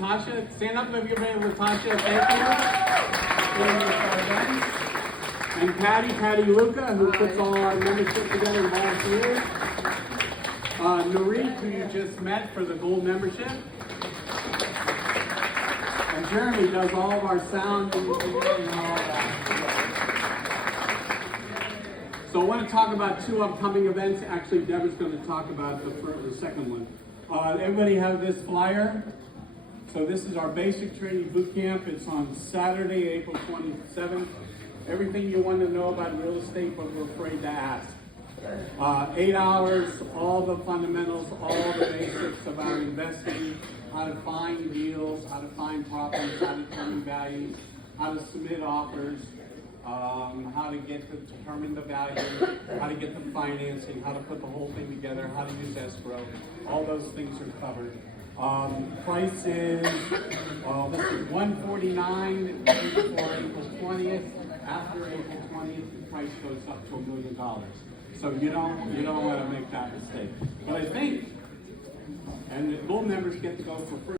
Tasha, stand up if you're ready with Tasha. Thank you. And Patty Luca, who puts all our membership together and volunteers. Noreen, who you just met for the gold membership. And Jeremy does all of our sound and all that. So I want to talk about two upcoming events. Actually, Devin's going to talk about the second one. Everybody have this flyer? So this is our basic training boot camp. It's on Saturday, April 27th. Everything you want to know about real estate, but we're afraid to ask. 8 hours, all the fundamentals, all the basics about investing, how to find deals, how to find properties, how to determine values, how to submit offers, how to determine the value, how to get the financing, how to put the whole thing together, how to use escrow. All those things are covered. Price is this is $149 before April 20th. After April 20th, the price goes up to $1 million. So you don't want to make that mistake. But I think, and the gold members get to go for free.